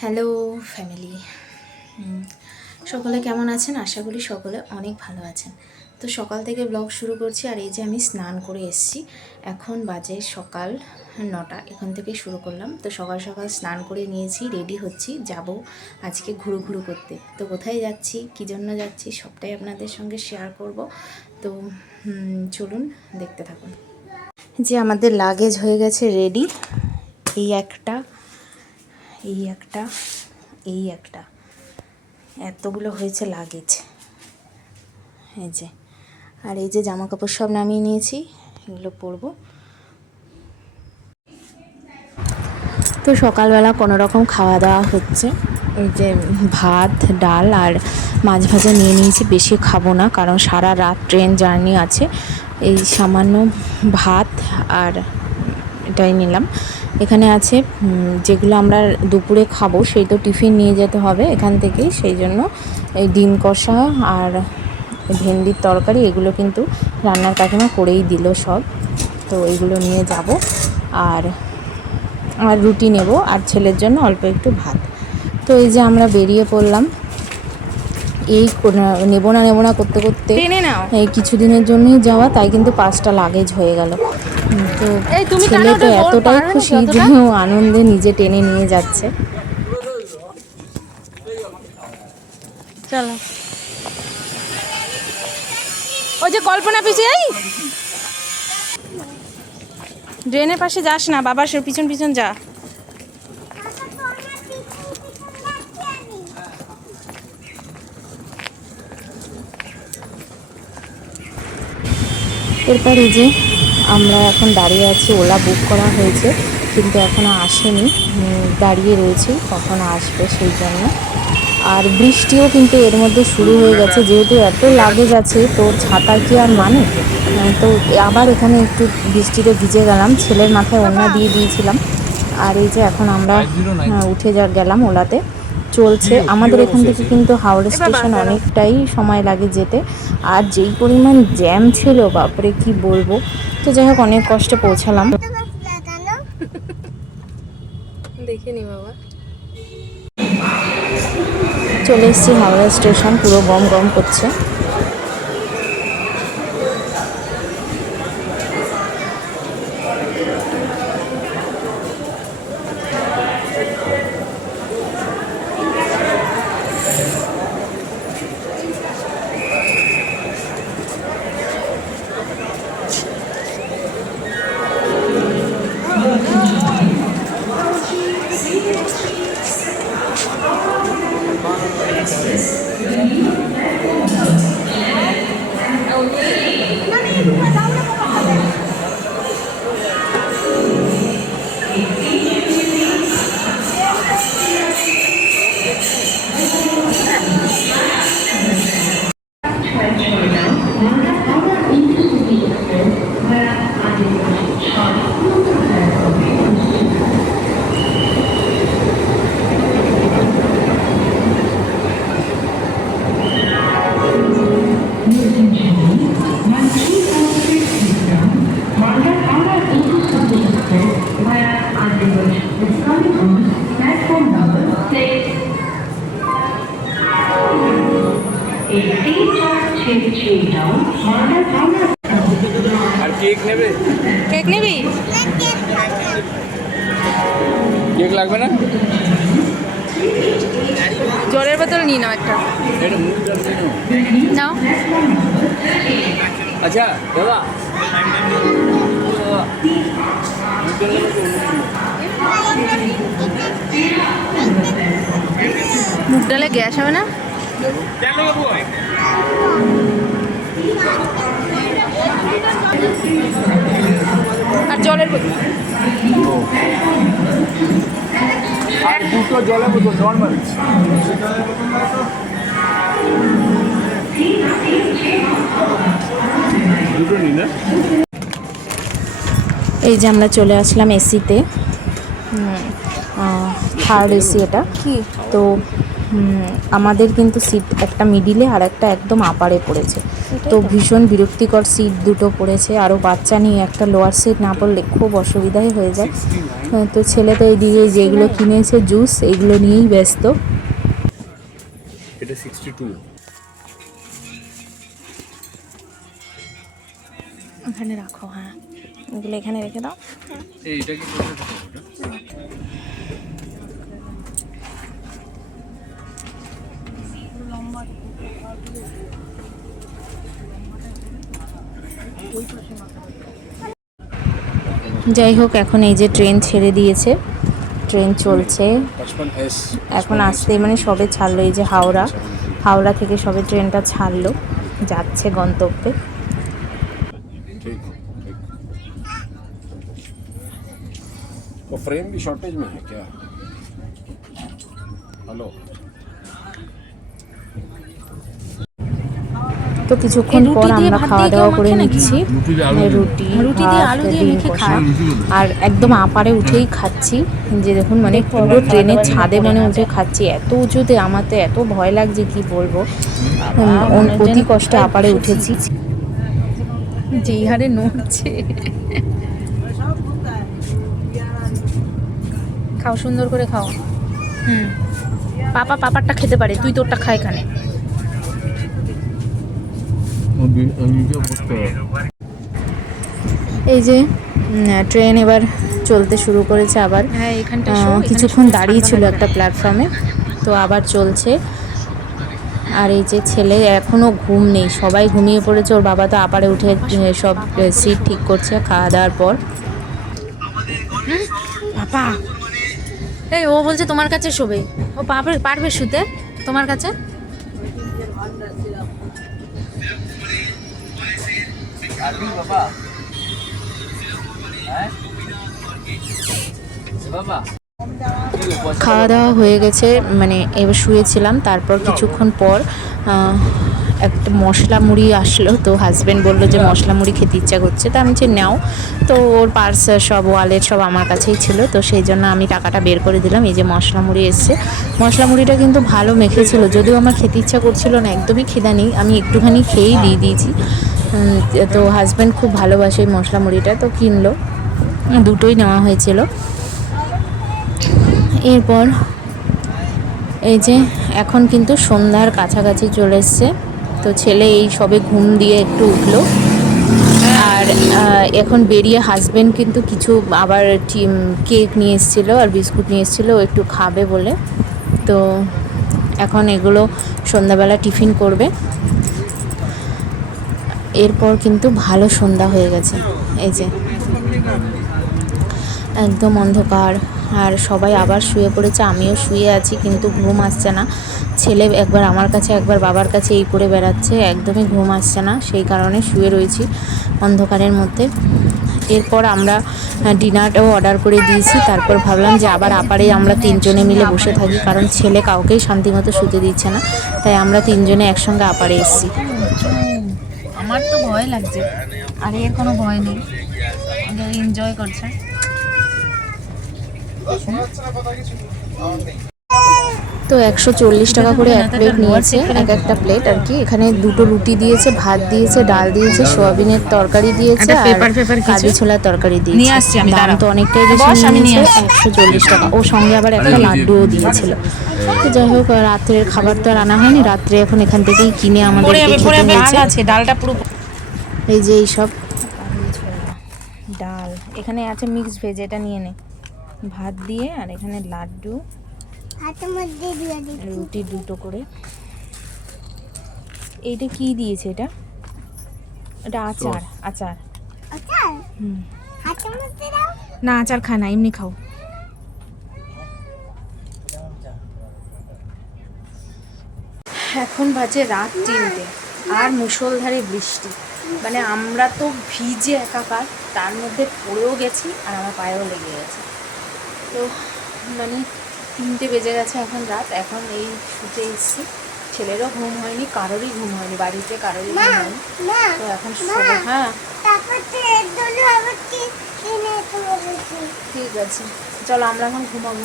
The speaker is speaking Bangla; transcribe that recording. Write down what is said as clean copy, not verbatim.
হ্যালো ফ্যামিলি, সকলে কেমন আছেন? আশা করি সকলে অনেক ভালো আছেন। তো সকাল থেকে ব্লগ শুরু করছি। আর এই যে আমি স্নান করে এসেছি, এখন বাজে সকাল 9টা। এখান থেকে শুরু করলাম। তো সকাল সকাল স্নান করে নিয়েছি, রেডি হচ্ছি, যাব আজকে ঘুরু করতে। তো কোথায় যাচ্ছি, কী জন্য যাচ্ছি, সবটাই আপনাদের সঙ্গে শেয়ার করব। তো চলুন দেখতে থাকুন। যে আমাদের লাগেজ হয়ে গেছে রেডি। এই একটা, এই একটা, এই একটা, এতগুলো হয়েছে লাগেজ। এই যে, আর এই যে জামা কাপড় সব নামিয়ে নিয়েছি, এগুলো পরবো। তো সকালবেলা কোনো রকম খাওয়া দাওয়া হচ্ছে। এই যে ভাত, ডাল আর মাছ ভাজা নিয়ে নিয়েছি। বেশি খাবো না, কারণ সারা রাত ট্রেন জার্নি আছে। এই সামান্য ভাত আর এটাই নিলাম। এখানে আছে যেগুলো আমরা দুপুরে খাবো, সেই তো টিফিন নিয়ে যেতে হবে এখান থেকেই। সেই জন্য এই ডিম কষা আর ভেন্ডির তরকারি এগুলো কিন্তু রান্নার কাকিমা করেই দিল সব। তো এগুলো নিয়ে যাব। আর রুটি নেব, আর ছেলের জন্য অল্প একটু ভাত। তো এই যে আমরা বেরিয়ে পড়লাম। এই নেবো না করতে করতে এই কিছুদিনের জন্যই যাওয়া, তাই কিন্তু 5টা লাগেজ হয়ে গেল। তো ছেলে তো এতটাই খুশি যে ও আনন্দে নিজে টেনে নিয়ে যাচ্ছে। চলো, ওই যে কল্পনা পিছিয়ে ড্রেনের পাশে যাস না, বাবার পিছন পিছন যা। এরপর এই যে আমরা এখন দাঁড়িয়ে আছি। ওলা বুক করা হয়েছে, কিন্তু এখনও আসেনি। দাঁড়িয়ে রয়েছি কখন আসবে সেই জন্য। আর বৃষ্টিও কিন্তু এর মধ্যে শুরু হয়ে গেছে। যেহেতু এত লাগেজ আছে, তো ছাতা কি আর মানে? তো আবার এখানে একটু বৃষ্টিতে ভিজে গেলাম, ছেলের মাথায় ওড়না দিয়ে দিয়েছিলাম। আর এই যে এখন আমরা উঠে গেলাম ওলাতে। চলছে আমাদের এখান থেকে কিন্তু হাওড়া স্টেশন অনেকটাই সময় লাগে যেতে। আর যেই পরিমাণ জ্যাম ছিল, বাপরে কি বলবো। তো যাই হোক, অনেক কষ্টে পৌঁছালাম। দেখিনি বাবা। চলে এসেছি হাওড়া স্টেশন, পুরো গম গম করছে। আর কেক নেবে? কেক নিবি? কেক লাগবে না? জলের বোতল নিয়ে নাও একটা। এটা মুখ জল নিয়ে নাও। নাও। আচ্ছা দাদা, মুখ ডালে গ্যাস হবে না? আর জলের বোতল। আর দুটো জলের বোতল নর্মাল। দুটো নিন না। এই যে আমরা চলে আসলাম এসিতে, থার্ড এসি এটা। কি তো আমাদের কিন্তু সিট একটা মিডিলে আর একটা একদম আপারে পড়েছে, সেটাই তো তো। ভীষণ বিরক্তিকর সিট দুটো পড়েছে। আরও বাচ্চা নিয়ে একটা লোয়ার সিট না পড়লে খুব অসুবিধাই হয়ে যায়। তো ছেলে তো এইদিকে যেগুলো কিনেছে জুস এইগুলো নিয়েই ব্যস্ত। এটা 62। এখানে রাখো, হ্যাঁ এগুলো এখানে রেখে দাও। এইটা কি কোথায় থাকে ওটা? যাই হোক, এখন এই যে ট্রেন ছেড়ে দিয়েছে, ট্রেন চলছে 55S। এখন। আসতেই মানে সবে ছাড়লো, এই যে হাওড়া, হাওড়া থেকে সবে ট্রেনটা ছাড়লো, যাচ্ছে গন্তব্যে। ठीक ठीक। तो फ्रेम भी शॉर्टेज में है क्या? हेलो। তো কিছুক্ষণ এই রুটি পর দিয়ে আমরা ভাত খাওয়া দিয়ে দাওয়া কেউ করে মাখে নাকি? নিচ্ছি। রুটি রুটি দিয়ে ভাত, আলু দিয়ে ডিম মেখে কষা, খায়। আর একদম আপারে উঠেই খাচ্ছি। যে দেখুন মানে পুরো ট্রেনের ছাদে মানে উঠে খাচ্ছি, এত উঁচুতে। আমার তো এত ভয় লাগছে কি বলবো। অতি কষ্টে আপারে উঠেছি। যেই হারে নড়ছে, খাও সুন্দর করে খাও। পাপারটা খেতে পারে, তুই তোরটা খা এখানে। এই যে ট্রেন এবার চলতে শুরু করেছে আবার। হ্যাঁ এখানটা কিছুক্ষণ দাঁড়িয়ে ছিল একটা প্ল্যাটফর্মে, তো আবার চলছে। আর এই যে ছেলে এখনও ঘুম নেই, সবাই ঘুমিয়ে পড়েছে। ওর বাবা তো আপারে উঠে সব সিট ঠিক করছে খাওয়া দাওয়ার পর। পাপা, এই ও বলছে তোমার কাছে শোবে, ও পারবে শুতে তোমার কাছে। খাওয়া দাওয়া হয়ে গেছে, মানে এবার শুয়েছিলাম। তারপর কিছুক্ষণ পর একটা মশলা মুড়ি আসলো, তো হাজব্যান্ড বললো যে মশলা মুড়ি খেতে ইচ্ছা করছে, তো আমি যে নাও। তো ওর পার্স সব ওয়ালেট সব আমার কাছেই ছিল, তো সেই জন্য আমি টাকাটা বের করে দিলাম। এই যে মশলা মুড়ি এসছে, মশলা মুড়িটা কিন্তু ভালো মেখেছিল, যদিও আমার খেতে ইচ্ছা করছিল না, একদমই খিদা নেই, আমি একটুখানি খেয়েই দিয়ে দিয়েছি। তো হাজব্যান্ড খুব ভালোবাসে এই মশলা মুড়িটা, তো কিনলো, দুটোই নেওয়া হয়েছিল। এরপর এই যে এখন কিন্তু সন্ধ্যার কাছাকাছি চলে এসছে, তো ছেলে এই সবে ঘুম দিয়ে একটু উঠলো। আর এখন বেরিয়ে হাজব্যান্ড কিন্তু কিছু আবার কেক নিয়ে এসেছিলো আর বিস্কুট নিয়ে এসেছিলো একটু খাবে বলে। তো এখন এগুলো সন্ধ্যাবেলা টিফিন করবে। এরপর কিন্তু ভালো সন্ধ্যা হয়ে গেছে, এই যে একদম অন্ধকার, আর সবাই আবার শুয়ে পড়েছে, আমিও শুয়ে আছি, কিন্তু ঘুম আসছে না। ছেলে একবার আমার কাছে একবার বাবার কাছে এই করে বেড়াচ্ছে, একদমই ঘুম আসছে না, সেই কারণে শুয়ে রয়েছি অন্ধকারের মধ্যে। এরপর আমরা ডিনারটাও অর্ডার করে দিয়েছি। তারপর ভাবলাম যে আবার আপারে আমরা তিনজনে মিলে বসে থাকি, কারণ ছেলে কাউকেই শান্তিমতো শুতে দিচ্ছে না, তাই আমরা তিনজনে একসঙ্গে আপারে এসেছি। আমার তো ভয় লাগছে, আর এর কোনো ভয় নেই, এনজয় করছে। তো 140 টাকা করে এক প্লেট নিয়েছে, একটা প্লেট আর কি। এখানে দুটো রুটি দিয়েছে, ভাত দিয়েছে, ডাল দিয়েছে, সোয়াবিনের তরকারি দিয়েছে, আর কাজি ছোলার তরকারি দিয়েছে। দাম তো অনেকটাই বেশি নিয়েছে, 140 টাকা। ও সঙ্গে আবার একটা লাড্ডুও দিয়েছিল। তো যাই হোক, রাত্রের খাবার তো আর আনা হয়নি, রাত্রে এখন এখান থেকেই কিনে আমাদেরকে খেতে হয়েছে। ডালটা পুরো এই যে এইসব ডাল, এখানে আছে মিক্সড ভেজ, এটা নিয়ে নে, ভাত দিয়ে, আর এখানে লাড্ডু, রুটি দুটো করে। এইটা কি দিয়েছে? এটা এটা আচার, আচার। না আচার খায় না, এমনি খাও। এখন বাজে রাত 3টে, আর মুষলধারে বৃষ্টি, মানে আমরা তো ভিজে একাকার, তার মধ্যে পড়েও গেছি আর আমার পায়েও লেগে গেছে। তো মানে 3টে বেজে গেছে এখন রাত, এখন এই শুতে এসেছি। ছেলেরও ঘুম হয়নি, কারোরই ঘুম হয়নি, বাড়িতে কারোরই ঘুম হয়নি। তো এখন হ্যাঁ ঠিক আছে, চলো আমরা এখন ঘুমাবো।